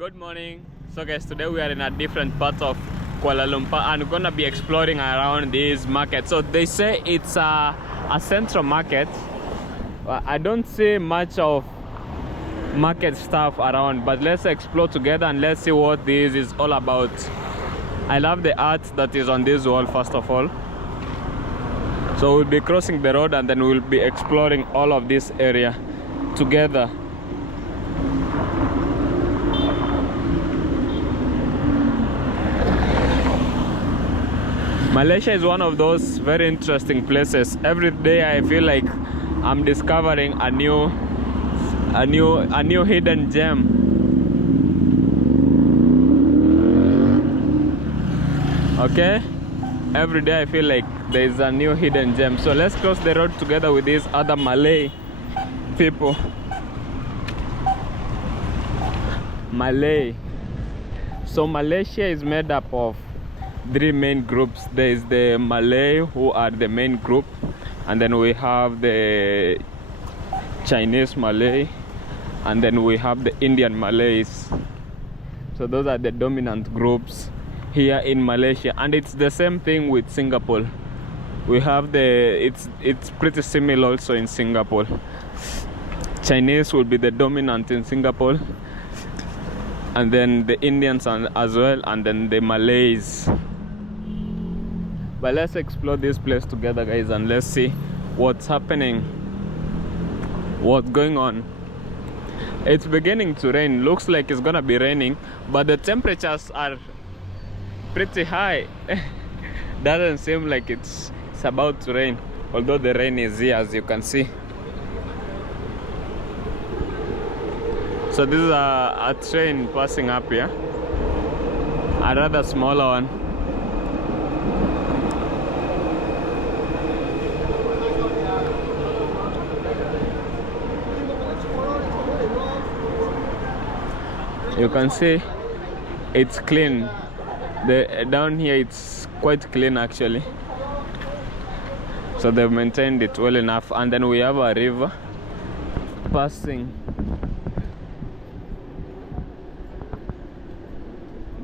Good morning. So guys, today we are in a different part of Kuala Lumpur and we're gonna be exploring around this market. So they say it's a central market. I don't see much of market stuff around, but let's explore together and let's see what this is all about. I love the art that is on this wall first of all. So we'll be crossing the road and then we'll be exploring all of this area together. Malaysia is one of those very interesting places. Every day I feel like I'm discovering a new hidden gem. Okay, every day I feel like there is a new hidden gem. So let's cross the road together with these other Malay people. Malay. So Malaysia is made up of three main groups. There is the Malay, who are the main group, and then we have the Chinese Malay, and then we have the Indian Malays. So those are the dominant groups here in Malaysia, and it's the same thing with Singapore. We have it's pretty similar also in Singapore. Chinese will be the dominant in Singapore, and then the Indians as well, and then the Malays. But let's explore this place together, guys, and let's see what's happening, what's going on. It's beginning to rain. Looks like it's gonna be raining, but the temperatures are pretty high. Doesn't seem like it's about to rain, although the rain is here, as you can see. So this is a train passing up here, a rather smaller one. You can see it's clean. Down here it's quite clean actually. So they've maintained it well enough. And then we have a river passing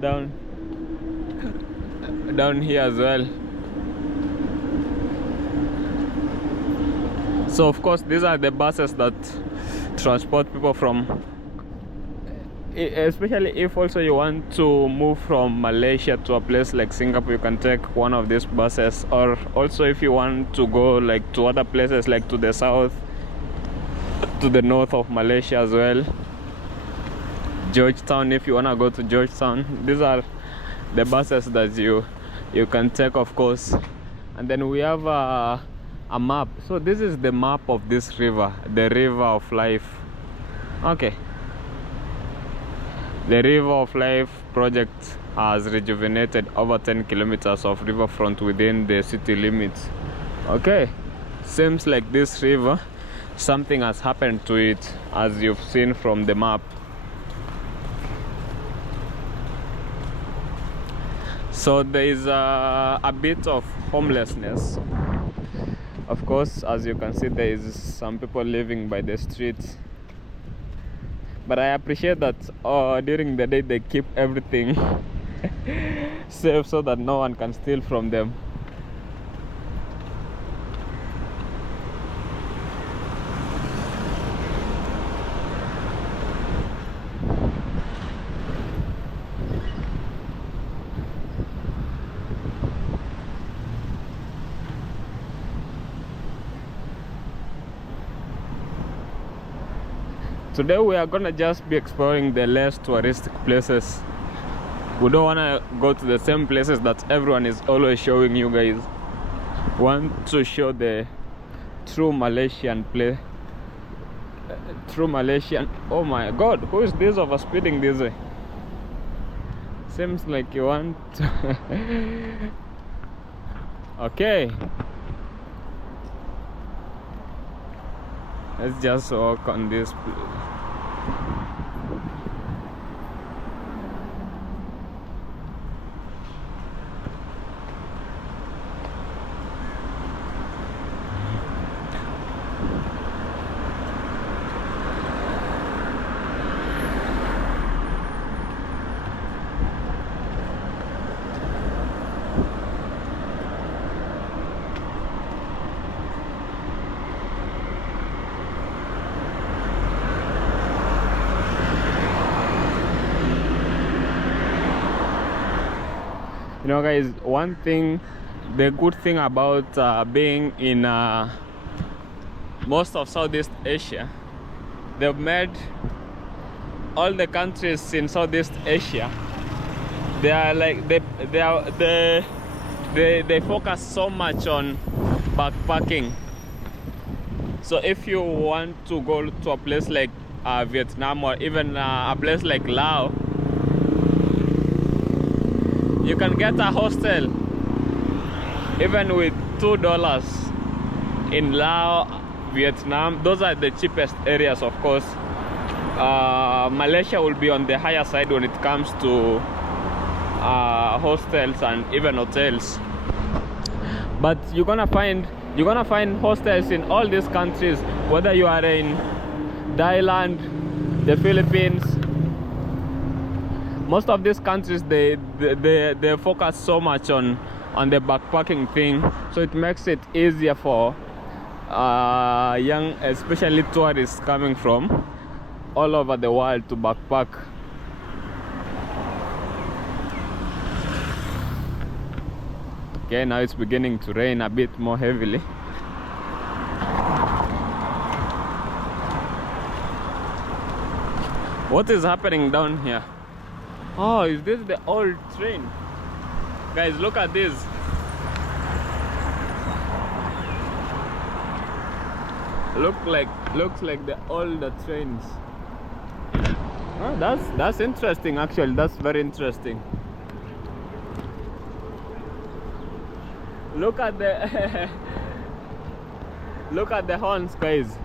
down here as well. So of course these are the buses that transport people from, especially if also you want to move from Malaysia to a place like Singapore, you can take one of these buses. Or also if you want to go like to other places, like to the south, to the north of Malaysia as well, Georgetown, if you want to go to Georgetown, these are the buses that you can take, of course. And then we have a map. So this is the map of this river, the River of Life. Okay, the River of Life project has rejuvenated over 10 kilometers of riverfront within the city limits. Okay, seems like this river, something has happened to it, as you've seen from the map. So there is a bit of homelessness. Of course, as you can see, there is some people living by the streets. But I appreciate that during the day they keep everything safe so that no one can steal from them. Today we are gonna just be exploring the less touristic places. We don't wanna go to the same places that everyone is always showing you guys. We want to show the true Malaysian place. True Malaysian. Oh my God, who is this over speeding this way? Seems like you want to okay. Let's just walk on this place. You know, guys, the good thing about being in most of Southeast Asia, they've made all the countries in Southeast Asia, they are like they focus so much on backpacking. So if you want to go to a place like Vietnam, or even a place like Laos, you can get a hostel even with $2 in Laos, Vietnam. Those are the cheapest areas, of course. Malaysia will be on the higher side when it comes to hostels and even hotels. But you're gonna find hostels in all these countries, whether you are in Thailand, the Philippines. Most of these countries, they focus so much on the backpacking thing, so it makes it easier for young, especially tourists coming from all over the world, to backpack. Okay, now it's beginning to rain a bit more heavily. What is happening down here? Oh, is this the old train? Guys, look at this. Looks like the older trains. Oh, that's interesting. Actually, that's very interesting. Look at the look at the horns, guys.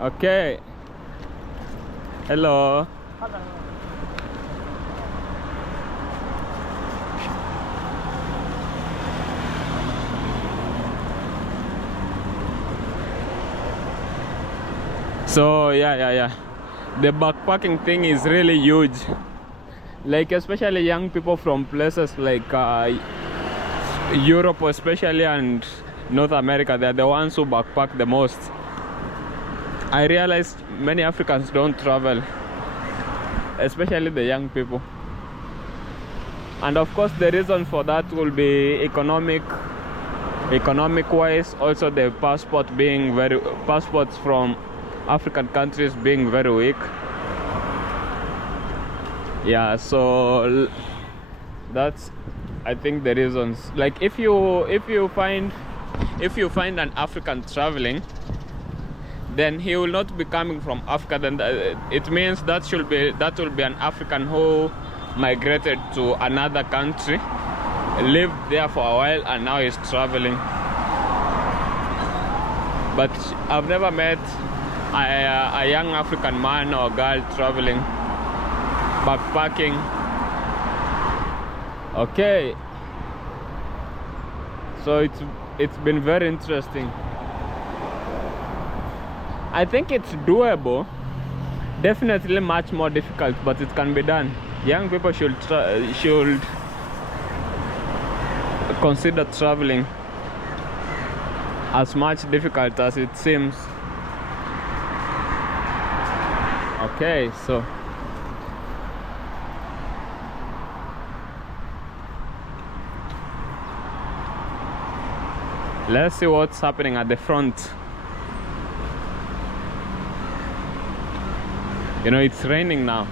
Okay. Hello. Hello. So yeah. The backpacking thing is really huge. Like, especially young people from places like Europe especially, and North America, they're the ones who backpack the most. I realized many Africans don't travel, especially the young people. And of course the reason for that will be economic wise, also the passports from African countries being very weak. Yeah, so that's, I think, the reasons. Like, if you find an African traveling, then he will not be coming from Africa. Then it means that will be an African who migrated to another country, lived there for a while, and now he's traveling. But I've never met a young African man or girl traveling, backpacking. Okay, so it's been very interesting. I think it's doable. Definitely much more difficult, but it can be done. Young people should consider traveling, as much difficult as it seems. Okay, so let's see what's happening at the front. You know, it's raining now.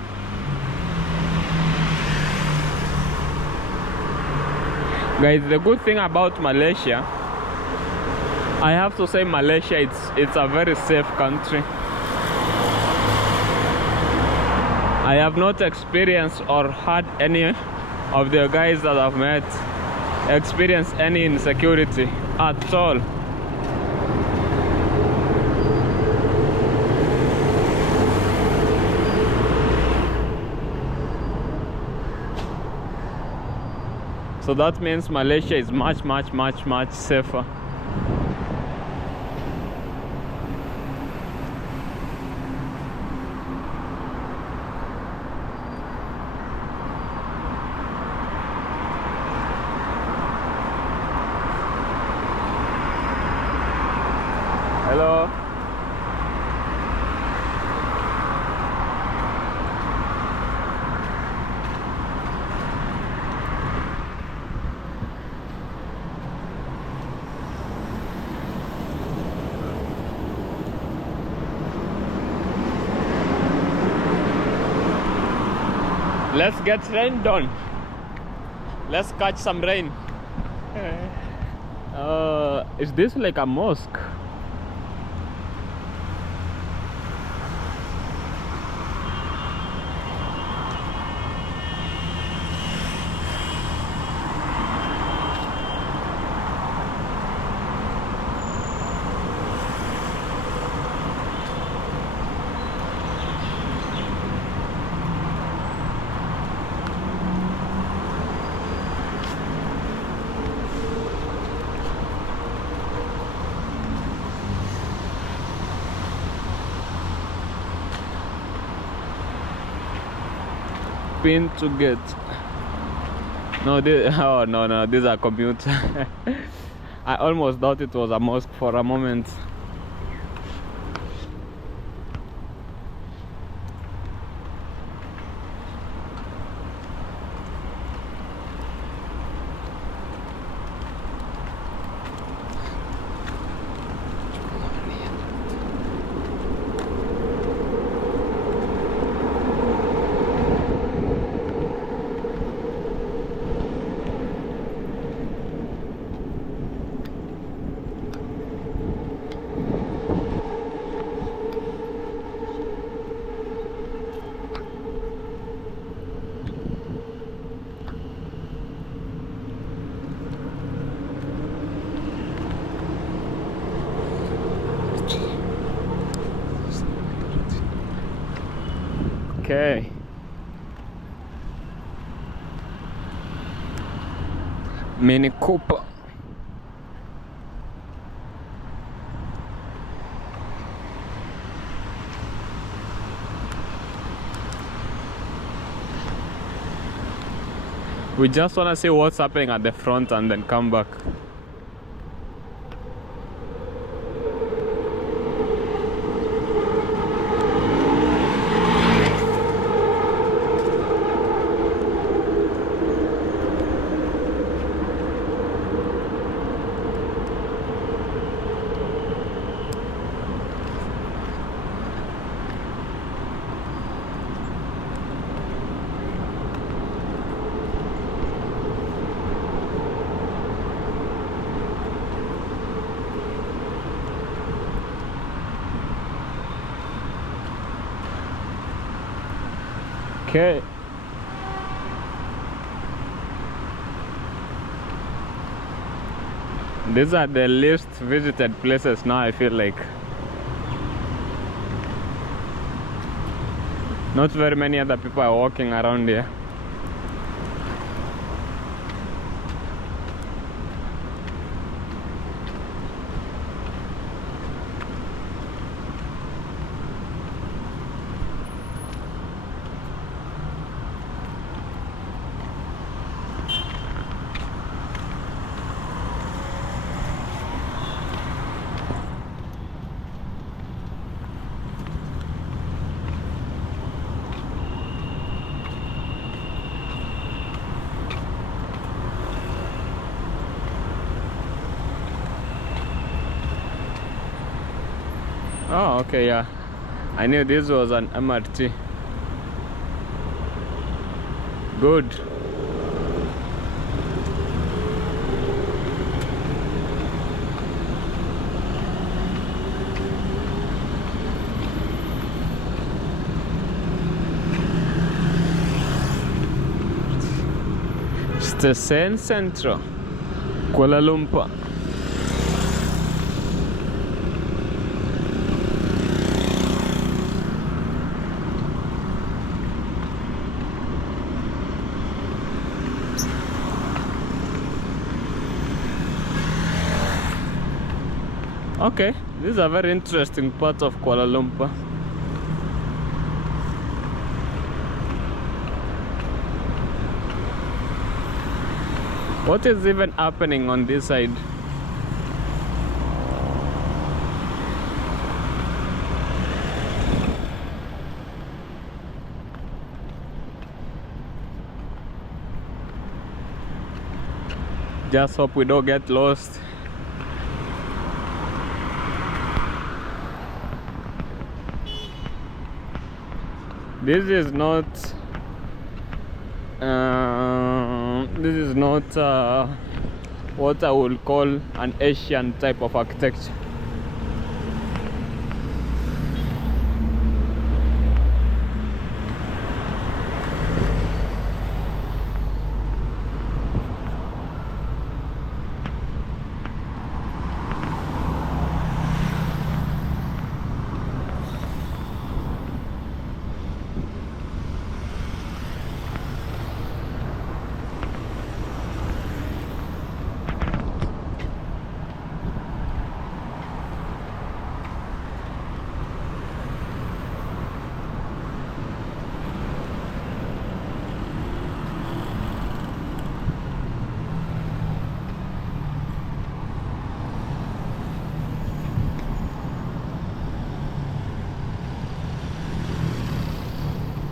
Guys, the good thing about Malaysia, I have to say, Malaysia, it's a very safe country. I have not experienced or had any of the guys that I've met experience any insecurity at all. So that means Malaysia is much safer. Hello. Let's get rained on. Let's catch some rain. Is this like a mosque? Pin to get. No, this, oh no, these are commute. I almost thought it was a mosque for a moment. Okay. Mini Cooper. We just want to see what's happening at the front and then come back. Okay. These are the least visited places now, I feel like. Not very many other people are walking around here. Oh, okay, yeah. I knew this was an MRT. Good. Station Central, Kuala Lumpur. Okay, this is a very interesting part of Kuala Lumpur. What is even happening on this side? Just hope we don't get lost. This is not This is not what I would call an Asian type of architecture.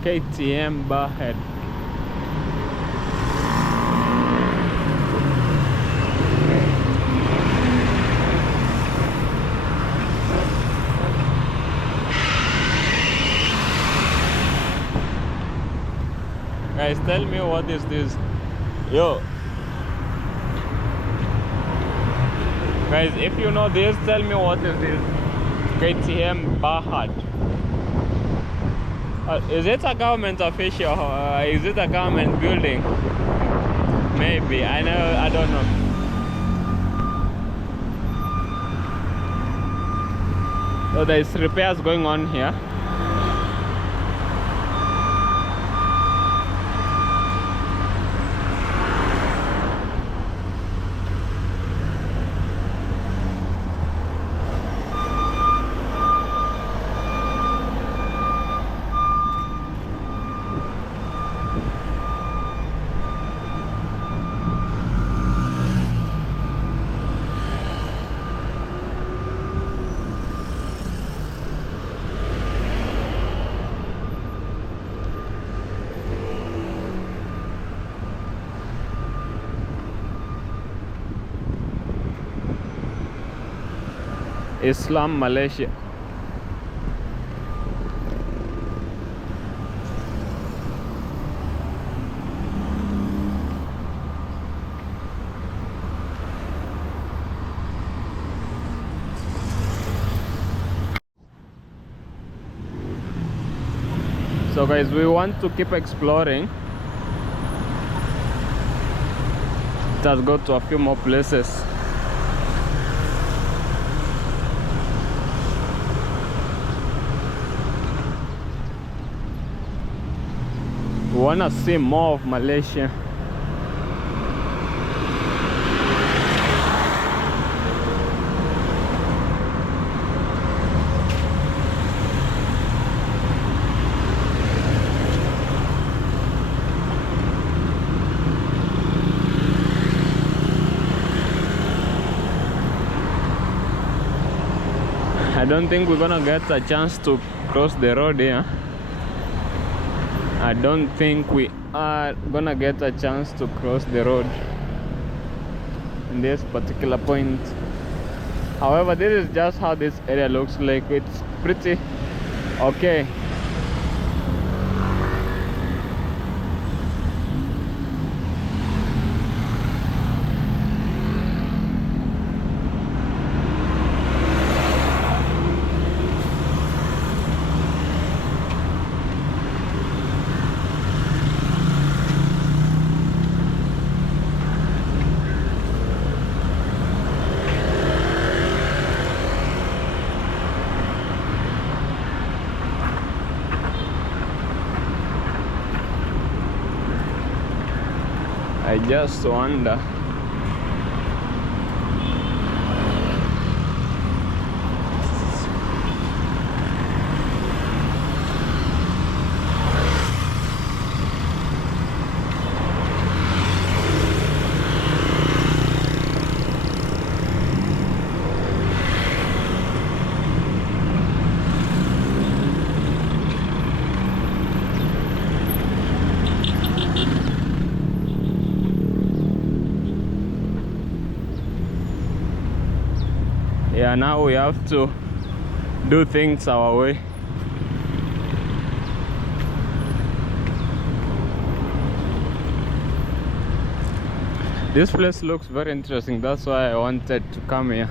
KTM Barhead. Guys, tell me what is this? Yo. Guys, if you know this, tell me what is this? KTM Barhead. Is it a government official? Is it a government building? Maybe. I don't know. So there's repairs going on here. Islam, Malaysia. So guys, we want to keep exploring. Let's go to a few more places. We want to see more of Malaysia. I don't think we're gonna get a chance to cross the road here. I don't think we are gonna get a chance to cross the road in this particular point. However, this is just how this area looks like. It's pretty okay. I just wonder. Yeah, now we have to do things our way. This place looks very interesting. That's why I wanted to come here.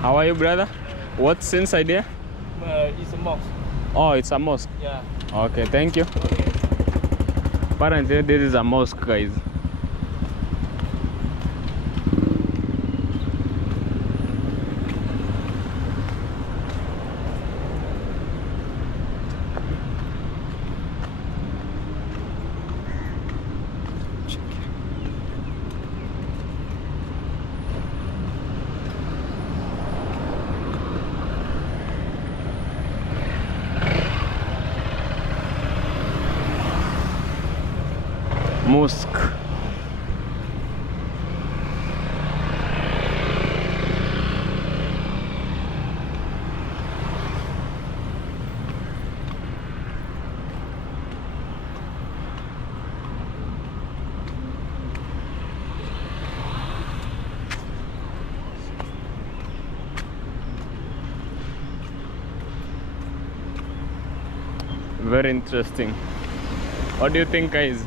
How are you, brother? What's inside here? It's a mosque. Oh, it's a mosque. Yeah. Okay, thank you. Okay. Apparently, this is a mosque, guys. Mosque. Very interesting. What do you think, guys?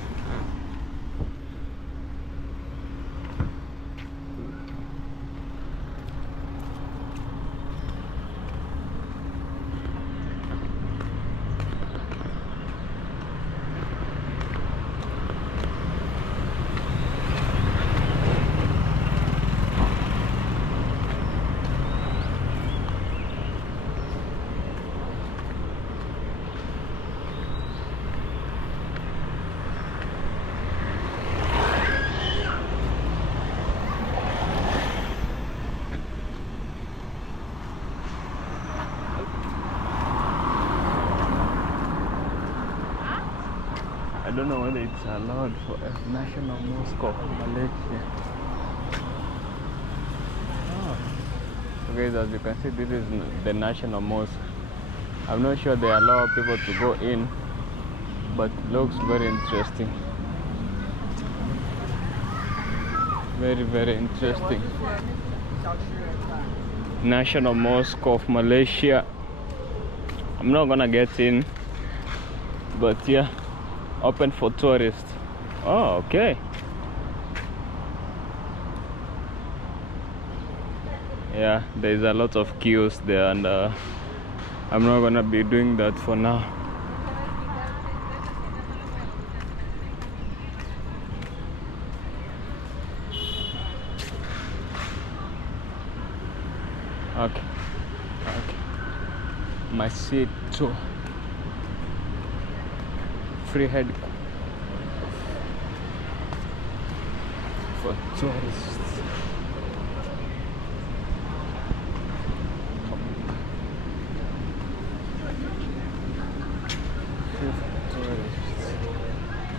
I don't know whether it's allowed for a national mosque of Malaysia. Oh. So guys, as you can see, this is the national mosque. I'm not sure they allow people to go in, but looks very interesting. Very, very interesting. National Mosque of Malaysia. I'm not gonna get in, but yeah, open for tourists. Oh, okay. Yeah, there's a lot of queues there, and I'm not gonna be doing that for now. Okay, okay. My seat too. Free head for tourists.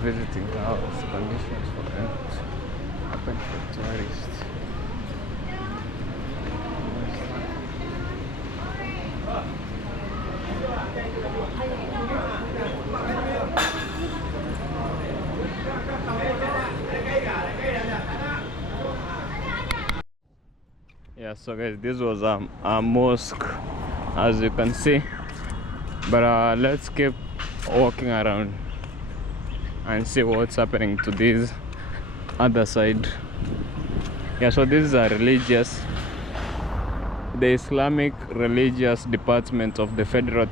Visiting house, conditions for rent, open for tourists. Yeah, so guys, this was a mosque, as you can see, but let's keep walking around and see what's happening to this other side. Yeah, so this is a religious, the Islamic Religious Department of the Federal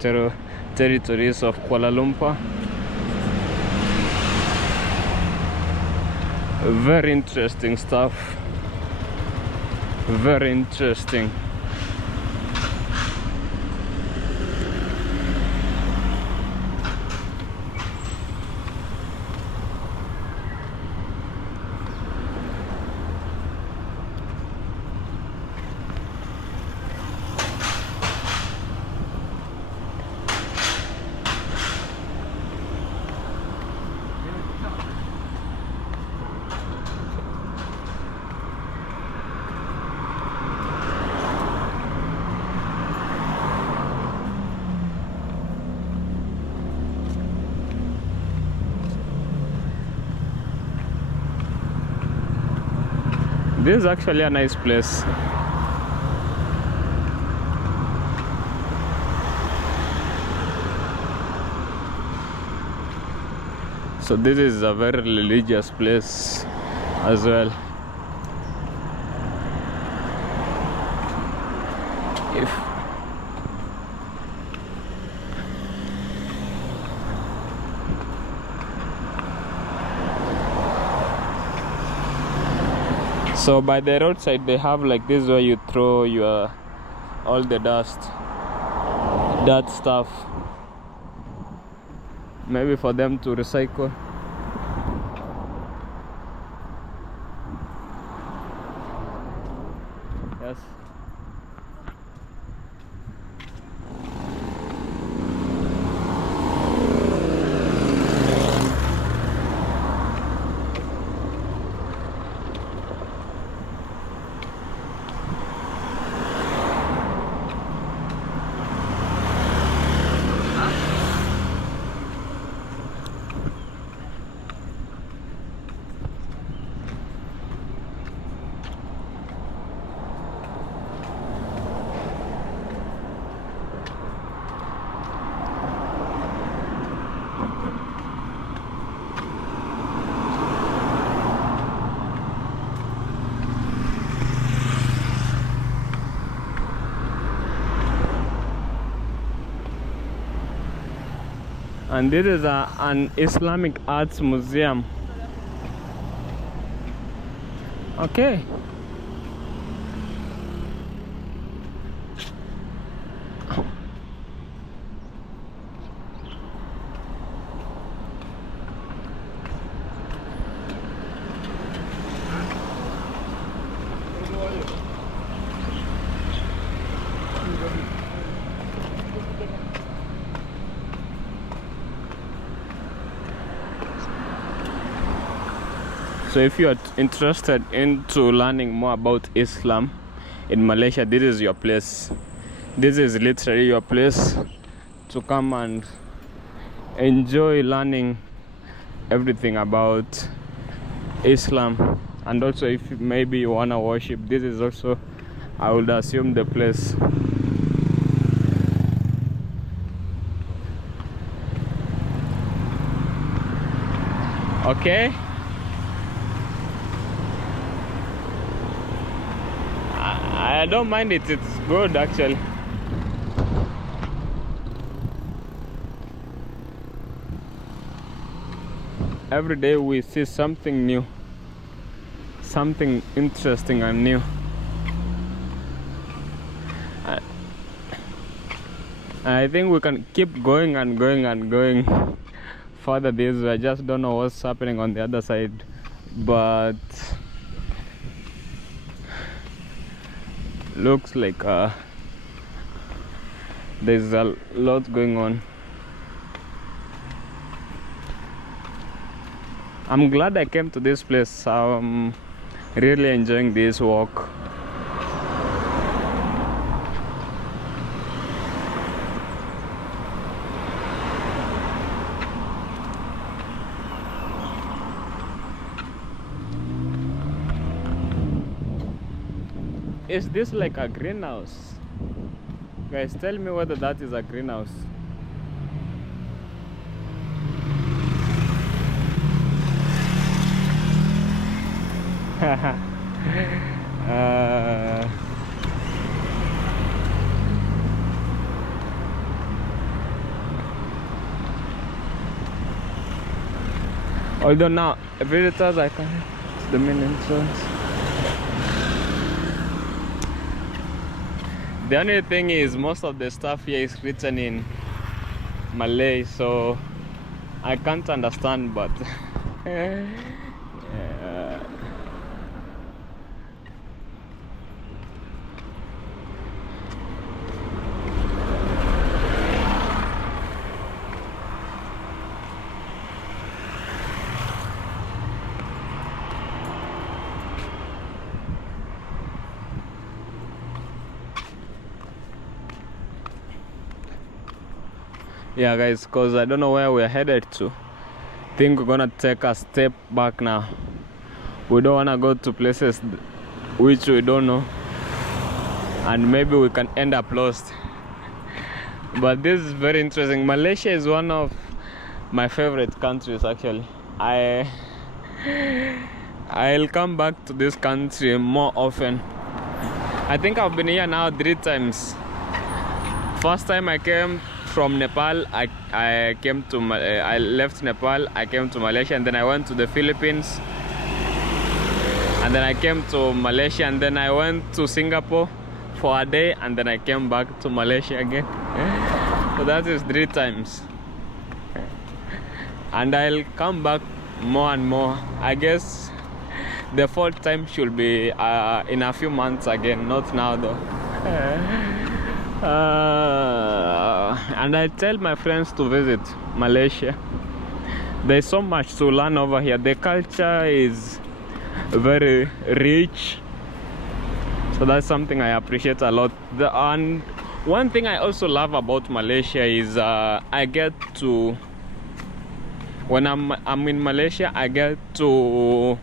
Territories of Kuala Lumpur. Very interesting stuff. Very interesting. This is actually a nice place. So this is a very religious place as well. So by the roadside they have like this where you throw your all the dirt stuff, maybe for them to recycle. Yes. And this is an Islamic arts museum. Okay. So if you are interested into learning more about Islam in Malaysia, this is your place. This is literally your place to come and enjoy learning everything about Islam. And also if maybe you wanna worship, this is also, I would assume, the place. Okay. I don't mind it, it's good actually. Every day we see something new, something interesting and new. I think we can keep going and going and going further this way. I just don't know what's happening on the other side, but looks like there's a lot going on. I'm glad I came to this place. I'm really enjoying this walk. Is this like a greenhouse? Guys, tell me whether that is a greenhouse. Although now visitors, I can the main entrance. The only thing is most of the stuff here is written in Malay, so I can't understand, but yeah. Yeah guys, because I don't know where we're headed to. I think we're gonna take a step back now. We don't wanna go to places which we don't know, and maybe we can end up lost. But this is very interesting. Malaysia is one of my favorite countries actually. I'll come back to this country more often. I think I've been here now 3 times. First time I came from Nepal, I left Nepal, I came to Malaysia, and then I went to the Philippines, and then I came to Malaysia, and then I went to Singapore for a day, and then I came back to Malaysia again. So that is 3 times, and I'll come back more and more. I guess the 4th time should be in a few months again, not now though. And I tell my friends to visit Malaysia. There's so much to learn over here. The culture is very rich, so that's something I appreciate a lot. And one thing I also love about Malaysia is I get to, when I'm in Malaysia, I get to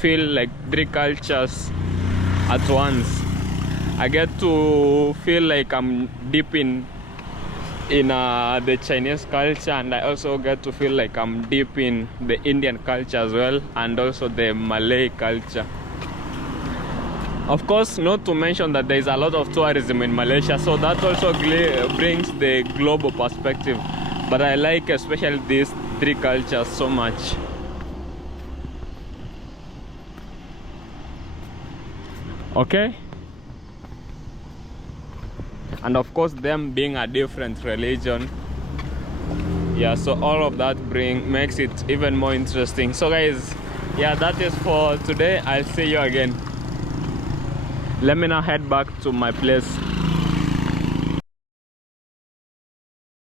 feel like 3 cultures at once. I get to feel like I'm deep in the Chinese culture, and I also get to feel like I'm deep in the Indian culture as well, and also the Malay culture. Of course, not to mention that there is a lot of tourism in Malaysia, so that also brings the global perspective. But I like especially these 3 cultures so much. Okay, and of course them being a different religion, yeah, so all of that makes it even more interesting. So guys, yeah, that is for today. I'll see you again. Let me now head back to my place.